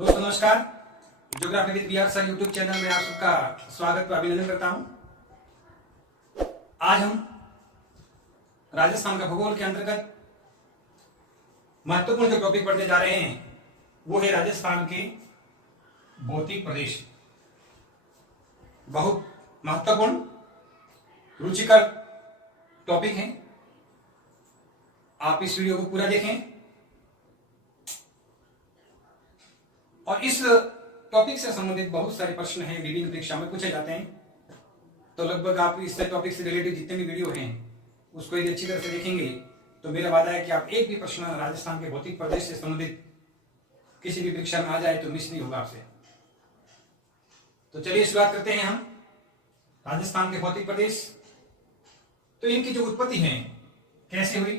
दोस्तों नमस्कार। Geography with Bihar sir YouTube channel में आप सबका स्वागत व अभिनंदन करता हूं। आज हम राजस्थान का भूगोल के अंतर्गत महत्वपूर्ण जो टॉपिक पढ़ने जा रहे हैं वो है राजस्थान के भौतिक प्रदेश। बहुत महत्वपूर्ण रुचिकर टॉपिक है। आप इस वीडियो को पूरा देखें और इस टॉपिक से संबंधित बहुत सारे प्रश्न हैं, विभिन्न परीक्षा में पूछे जाते हैं। तो लगभग आप इस टॉपिक से रिलेटेड जितने भी वीडियो हैं उसको यदि अच्छी तरह से देखेंगे तो मेरा वादा है कि आप एक भी प्रश्न राजस्थान के भौतिक प्रदेश से संबंधित किसी भी परीक्षा में आ जाए तो मिस नहीं होगा आपसे। तो चलिए शुरुआत करते हैं हम राजस्थान के भौतिक प्रदेश। तो इनकी जो उत्पत्ति है कैसे हुई,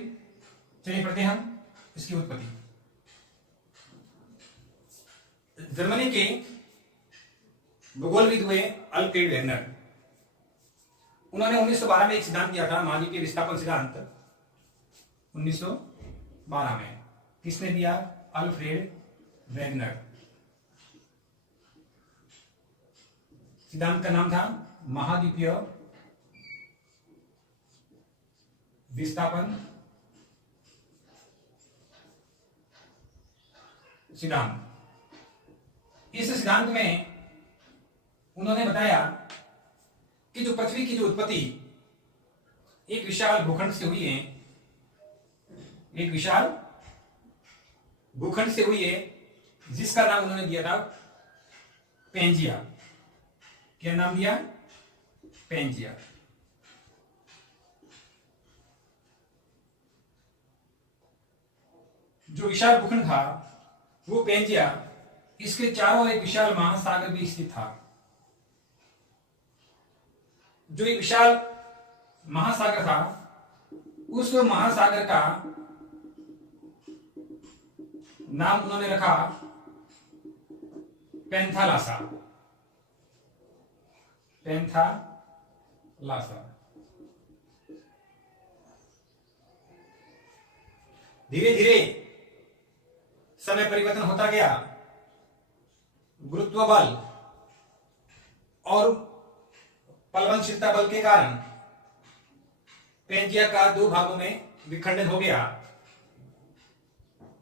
चलिए पढ़ते हैं हम इसकी उत्पत्ति। जर्मनी के भूगोलविद हुए अल्फ्रेड वेर्नर, उन्होंने 1912 में एक सिद्धांत दिया था, महाद्वीपीय विस्थापन सिद्धांत। 1912 में किसने दिया? Alfred Werner. सिद्धांत का नाम था महाद्वीपीय विस्थापन सिद्धांत। इस सिद्धांत में उन्होंने बताया कि जो पृथ्वी की जो उत्पत्ति एक विशाल भूखंड से हुई है, एक विशाल भूखंड से हुई है जिसका नाम उन्होंने दिया था पैंजिया। क्या नाम दिया? पैंजिया। जो विशाल भूखंड था वो पैंजिया, इसके चारों एक विशाल महासागर भी स्थित था। जो एक विशाल महासागर था उस महासागर का नाम उन्होंने रखा पैंथालासा। पैंथालासा। धीरे धीरे समय परिवर्तन होता गया। गुरुत्व बल और प्लवनशीलता बल के कारण पैंजिया का दो भागों में विखंडन हो गया।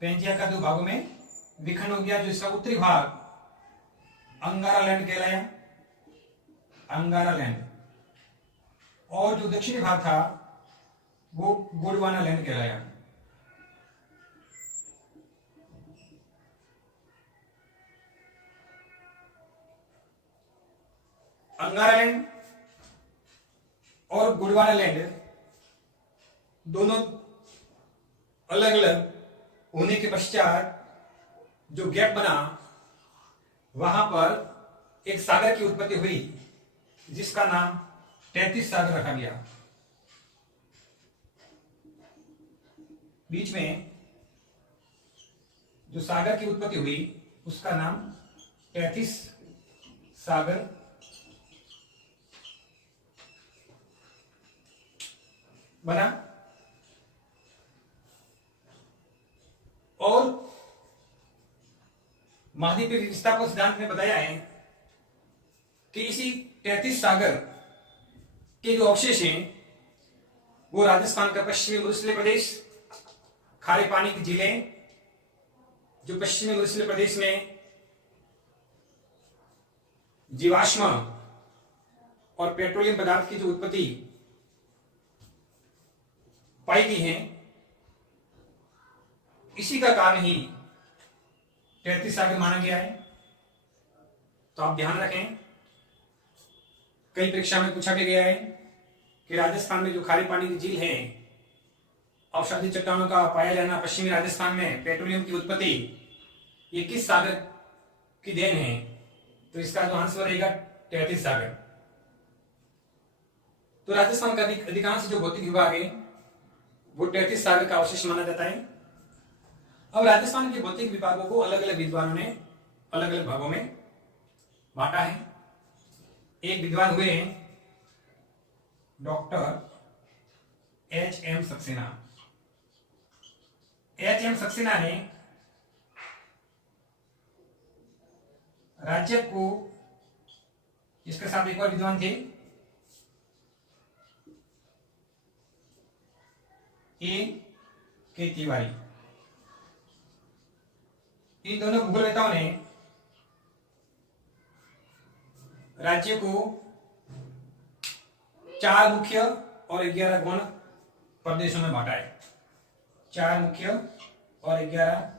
पैंजिया का दो भागों में विखंडन हो गया। जो इसका उत्तरी भाग अंगारा लैंड कहलाया, अंगारा लैंड, और जो दक्षिणी भाग था वो गोंडवाना लैंड कहलाया। अंगारा लैंड और गोंडवाना लैंड दोनों अलग अलग होने के पश्चात जो गैप बना वहां पर एक सागर की उत्पत्ति हुई जिसका नाम 33 सागर रखा गया। बीच में जो सागर की उत्पत्ति हुई उसका नाम 33 सागर बना। और महाद्वीपीय विस्थापन सिद्धांत में बताया है कि इसी 33 सागर के जो अवशेष हैं वो राजस्थान का पश्चिमी मरुस्थलीय प्रदेश, खारे पानी की झीलें, जो पश्चिमी मरुस्थलीय प्रदेश में जीवाश्म और पेट्रोलियम पदार्थ की जो उत्पत्ति पाई गई है, इसी का कारण ही 33 सागर माना गया है। तो आप ध्यान रखें, कई परीक्षा में पूछा भी गया है कि राजस्थान में जो खारे पानी की झील है, अवसादी चट्टानों का पाया जाना पश्चिमी राजस्थान में, पेट्रोलियम की उत्पत्ति, ये किस सागर की देन है? तो इसका जो आंसर रहेगा 33 सागर। तो राजस्थान का अधिकांश जो भौतिक विभाग है वो 33 सागर का अवशेष माना जाता है। अब राजस्थान के भौतिक विभागों को अलग अलग विद्वानों ने अलग अलग भागों में बांटा है। एक विद्वान हुए doctor HM. Saxena. HM. Saxena ने राज्य को, इसके साथ एक और विद्वान थे A.K. तिवारी। इन दोनों भूगोलवेताओं ने राज्य को 4 मुख्य और 11 गौण प्रदेशों में बांटा है। 4 मुख्य और 11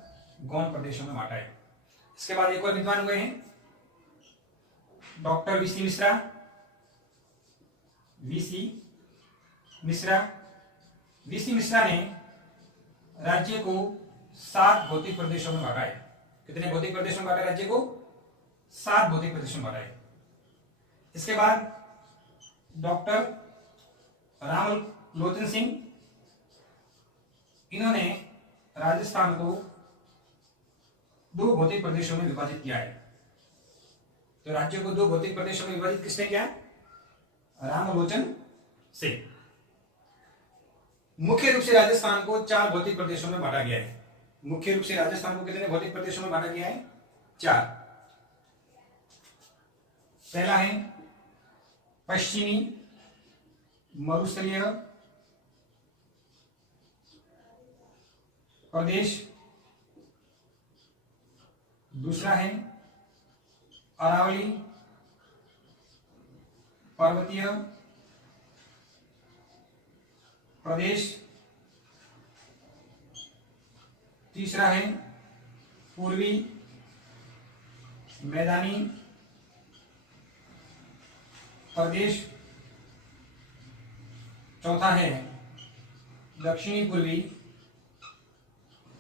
गौण प्रदेशों में बांटा है। इसके बाद एक और विद्वान हुए हैं doctor VC Mishra. VC Mishra ने राज्य को 7 भौतिक प्रदेशों में बांटा है। कितने भौतिक प्रदेशों में बांटा राज्य को? 7 भौतिक प्रदेशों में बांटा है। इसके बाद डॉक्टर रामलोचन सिंह, इन्होंने राजस्थान को 2 भौतिक प्रदेशों में विभाजित किया है। तो राज्य को 2 भौतिक प्रदेशों में विभाजित किसने किया? रामलोचन सिंह। मुख्य रूप से राजस्थान को 4 भौतिक प्रदेशों में बांटा गया है। मुख्य रूप से राजस्थान को कितने भौतिक प्रदेशों में बांटा गया है? 4। पहला है पश्चिमी मरुस्थलीय प्रदेश, दूसरा है अरावली पर्वतीय प्रदेश, तीसरा है पूर्वी मैदानी प्रदेश, चौथा है दक्षिणी पूर्वी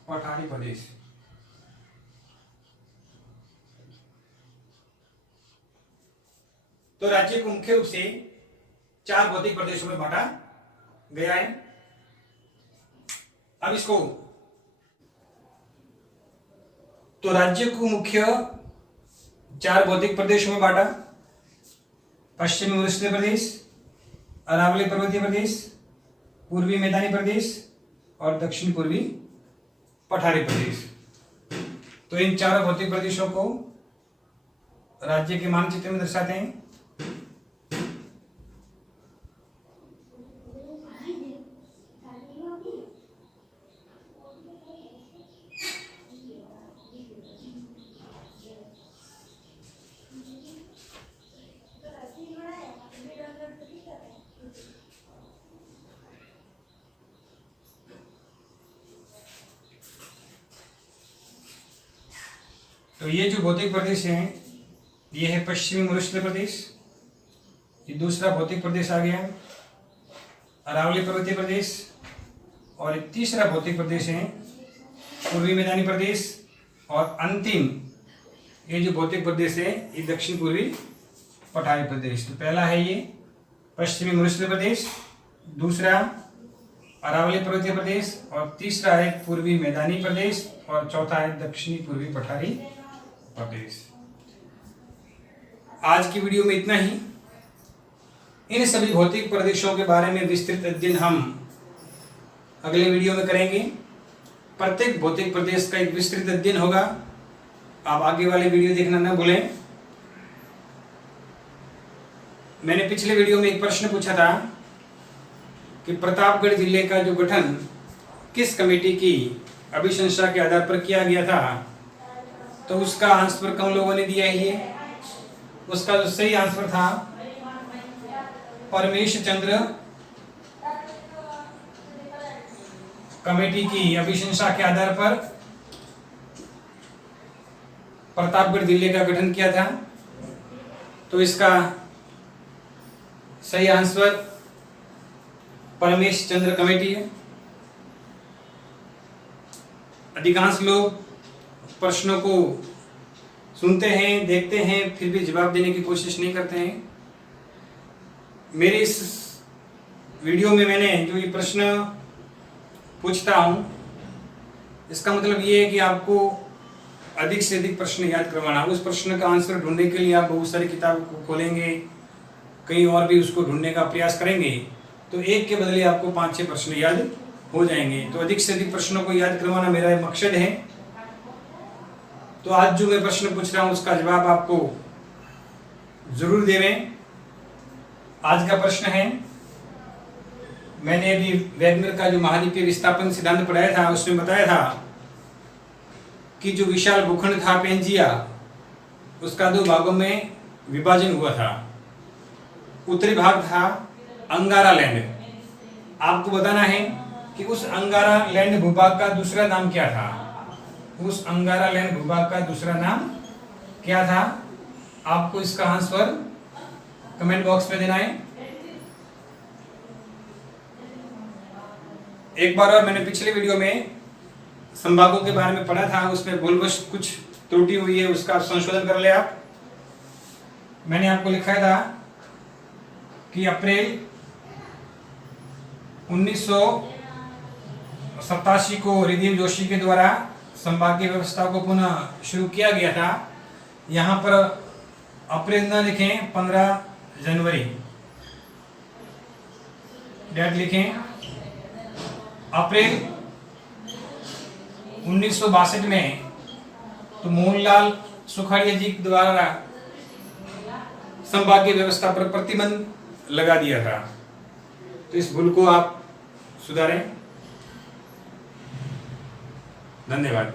पठारी प्रदेश। तो राज्य को मुख्य रूप से 4 भौतिक प्रदेशों में बांटा गया है। अब इसको, तो राज्य को मुख्य 4 भौतिक प्रदेशों में बांटा। पश्चिमी मरुस्थलीय प्रदेश, अरावली पर्वतीय प्रदेश, पूर्वी मैदानी प्रदेश और दक्षिण पूर्वी पठारी प्रदेश। तो इन 4 भौतिक प्रदेशों को राज्य के मानचित्र में दर्शाते हैं। तो ये जो भौतिक प्रदेश हैं, ये है पश्चिमी मरुस्थलीय प्रदेश, ये दूसरा भौतिक प्रदेश आ गया अरावली पर्वतीय प्रदेश, और एक तीसरा भौतिक प्रदेश है पूर्वी मैदानी प्रदेश, और अंतिम ये जो भौतिक प्रदेश है ये दक्षिण पूर्वी पठारी प्रदेश। तो पहला है ये पश्चिमी मरुस्थलीय प्रदेश, दूसरा अरावली पर्वतीय प्रदेश, और तीसरा है पूर्वी मैदानी प्रदेश, और चौथा है दक्षिणी पूर्वी पठारी प्रदेश। आज की वीडियो में इतना ही। इन सभी भौतिक प्रदेशों के बारे में विस्तृत अध्ययन हम अगले वीडियो में करेंगे। प्रत्येक भौतिक प्रदेश का एक विस्तृत अध्ययन होगा। आप आगे वाले वीडियो देखना न भूलें। मैंने पिछले वीडियो में एक प्रश्न पूछा था कि प्रतापगढ़ जिले का जो गठन किस कमेटी की अभिशंसा के आधार पर किया गया था, तो उसका आंसर कम लोगों ने दिया है। उसका जो सही आंसर था परमेश चंद्र कमेटी की अभिशंसा के आधार पर प्रतापगढ़ जिले का गठन किया था। तो इसका सही आंसर परमेश चंद्र कमेटी है। अधिकांश लोग प्रश्नों को सुनते हैं, देखते हैं, फिर भी जवाब देने की कोशिश नहीं करते हैं। मेरे इस वीडियो में मैंने जो ये प्रश्न पूछता हूँ, इसका मतलब ये है कि आपको अधिक से अधिक प्रश्न याद करवाना। उस प्रश्न का आंसर ढूंढने के लिए आप बहुत सारी किताब को खोलेंगे, कहीं और भी उसको ढूंढने का प्रयास करेंगे, तो एक के बदले आपको 5-6 प्रश्न याद हो जाएंगे। तो अधिक से अधिक प्रश्नों को याद करवाना मेरा मकसद है। तो आज जो मैं प्रश्न पूछ रहा हूं उसका जवाब आपको जरूर देवें। आज का प्रश्न है, मैंने अभी वैगनर का जो महाद्वीपीय विस्थापन सिद्धांत पढ़ाया था उसमें बताया था कि जो विशाल भूखंड था पेंजिया, उसका 2 भागों में विभाजन हुआ था। उत्तरी भाग था अंगारा लैंड। आपको बताना है कि उस अंगारा लैंड भूभाग का दूसरा नाम क्या था। उस अंगारा लैंड भूभाग का दूसरा नाम क्या था? आपको इसका आंसर कमेंट बॉक्स में देना है। एक बार और मैंने पिछले वीडियो में संभागों के बारे में पढ़ा था, उसमें भूलवश कुछ त्रुटि हुई है, उसका संशोधन कर ले आप। मैंने आपको लिखा था कि अप्रैल 1987 को रिधीम जोशी के द्वारा संभागीय व्यवस्था को पुनः शुरू किया गया था। यहाँ पर अप्रैल न लिखें, 15 जनवरी डेट लिखें। अप्रैल 1962 में तो मोहनलाल सुखाड़िया जी के द्वारा संभागीय व्यवस्था पर प्रतिबंध लगा दिया था। तो इस भूल को आप सुधारें। धन्यवाद।